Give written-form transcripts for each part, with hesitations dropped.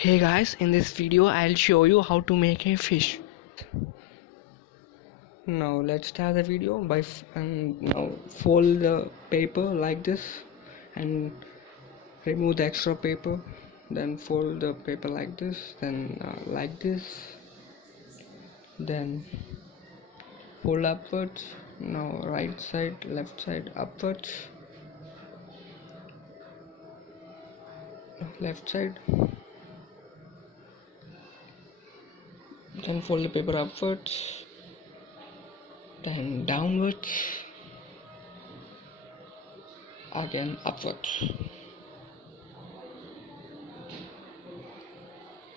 Hey guys, in this video I'll show you how to make a fish. Now let's start the video by and now fold the paper like this and remove the extra paper, then fold the paper like this, then like this, then fold upwards. Now right side, left side, upwards, left side, then fold the paper upwards, then downwards, again upwards,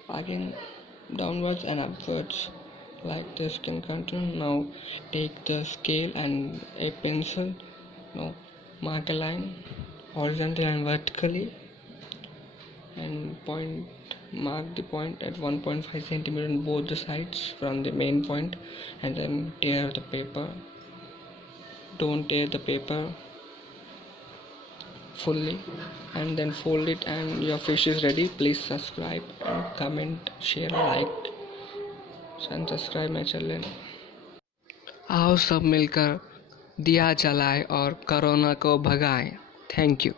again downwards and upwards, like this can continue. Now take the scale and a pencil. Now mark a line horizontally and vertically and mark the point at 1.5 centimeter on both the sides from the main point, and then tear the paper. Don't tear the paper fully, and then fold it and your fish is ready. Please subscribe and comment, share, like and subscribe my channel. आओ सब मिलकर दिया जलाए और corona को भगाएं. Thank you.